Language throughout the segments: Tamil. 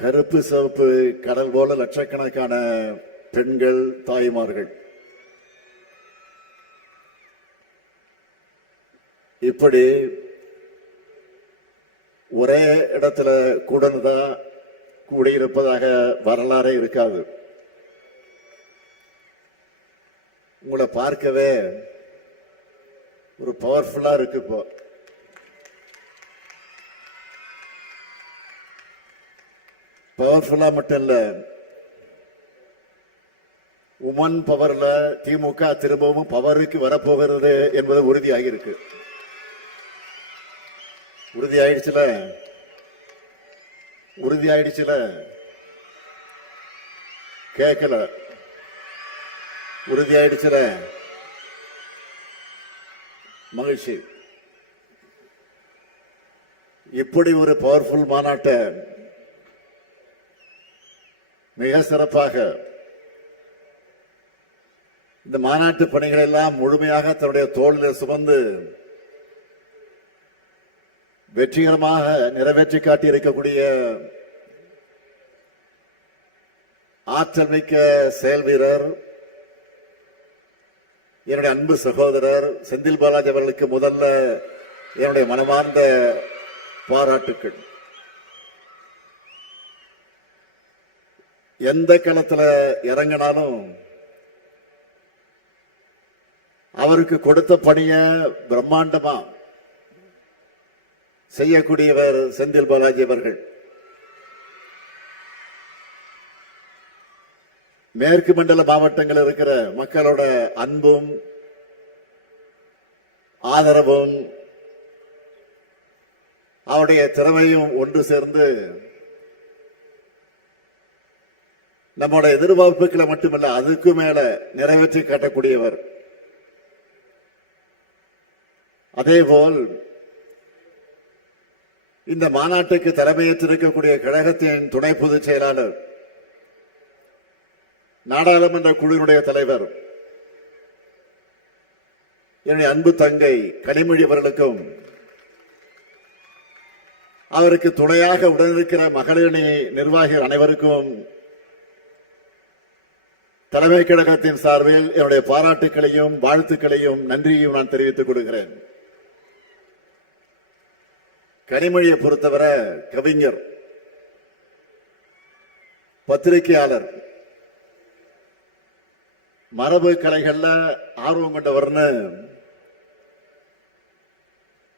கருப்பு சிவப்பு கடல் போல லட்சக்கணக்கான பெண்கள் தாய்மார்கள். இப்படி ஒரே இடத்துல கூடனதா கூடியிருப்பதாக வரலாறே இருக்காது. உங்களை பார்க்கவே ஒரு பவர்ஃபுல்லா இருக்கு இப்போ. பவர்ஃபுல்லா மட்டும் இல்ல உமன் பவர்ல திமுக திரும்பவும் பவருக்கு வரப்போகிறது என்பது உறுதியாகி இருக்கு உறுதி ஆயிடுச்சுல உறுதி ஆயிடுச்சுல கேட்கல உறுதி ஆயிடுச்சுல மகிழ்ச்சி. இப்படி ஒரு பவர்ஃபுல் மாநாட்டை மிக சிறப்பாக இந்த மாநாட்டு பணிகள் எல்லாம் முழுமையாக தன்னுடைய தோளில் சுமந்து வெற்றிகரமாக நிறைவேற்றி காட்டி இருக்கக்கூடிய ஆற்றல் மிக்க செயல் வீரர் என்னுடைய அன்பு சகோதரர் செந்தில் பாலாஜி அவர்களுக்கு முதல்ல என்னுடைய மனமார்ந்த பாராட்டுக்கள். எந்த களத்துல இறங்கினாலும் அவருக்கு கொடுத்த பணிய பிரம்மாண்டமா செய்யக்கூடியவர் செந்தில் பாலாஜி அவர்கள். மேற்கு மண்டல மாவட்டங்கள் இருக்கிற மக்களோட அன்பும் ஆதரவும் அவருடைய திறமையும் ஒன்று சேர்ந்து நம்மோட எதிர்பார்ப்புகளை மட்டுமல்ல அதுக்கு மேல நிறைவேற்றி காட்டக்கூடியவர். அதேபோல் இந்த மாநாட்டுக்கு தலைமையேற்றிருக்கக்கூடிய கழகத்தின் துணை பொதுச் செயலாளர் நாடாளுமன்ற குழுவினுடைய தலைவர் என்னுடைய அன்பு தங்கை கனிமொழி அவர்களுக்கும் அவருக்கு துணையாக உடனிருக்கிற மகளிரணி நிர்வாகிகள் அனைவருக்கும் தலைமை கழகத்தின் சார்பில் என்னுடைய பாராட்டுக்களையும் வாழ்த்துக்களையும் நன்றியையும் நான் தெரிவித்துக் கொள்கிறேன். கனிமொழியை பொறுத்தவரை கவிஞர் பத்திரிகையாளர் மரபு கலைகள்ல ஆர்வம் கொண்டவர்னு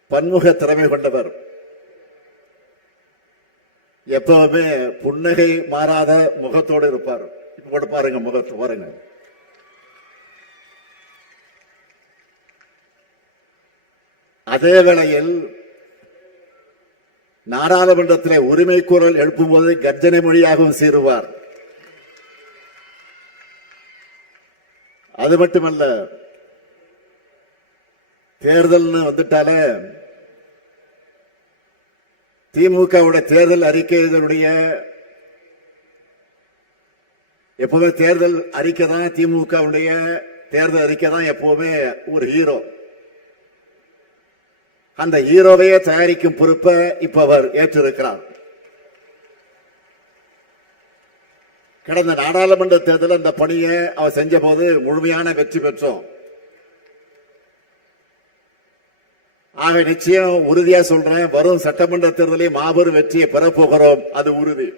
பன்முக திறமை கொண்டவர். எப்பவுமே புன்னகை மாறாத முகத்தோடு இருப்பார். கூட பாருங்க முகத்து பாருங்க. அதே வேளையில் நாடாளுமன்றத்தில் உரிமை குரல் எழுப்பும்போது கர்ஜனை மொழியாகவும் சீருவார். அது மட்டுமல்ல தேர்தல்னு வந்துட்டாலே திமுகவுடைய தேர்தல் அறிக்கைகளுடைய எப்பவுமே தேர்தல் அறிக்கை தான் திமுகவுடைய தேர்தல் அறிக்கை தான் எப்பவுமே ஒரு ஹீரோ அந்த ஹீரோவையே தயாரிக்கும் பொறுப்பை இப்ப அவர் ஏற்றிருக்கிறார். கடந்த நாடாளுமன்ற தேர்தலில் அந்த பணியை அவர் செஞ்ச போது முழுமையான வெற்றி பெற்றோம். ஆக நிச்சயம் உறுதியா சொல்றேன் வரும் சட்டமன்ற தேர்தலில் மாபெரும் வெற்றியை பெறப்போகிறோம் அது உறுதி.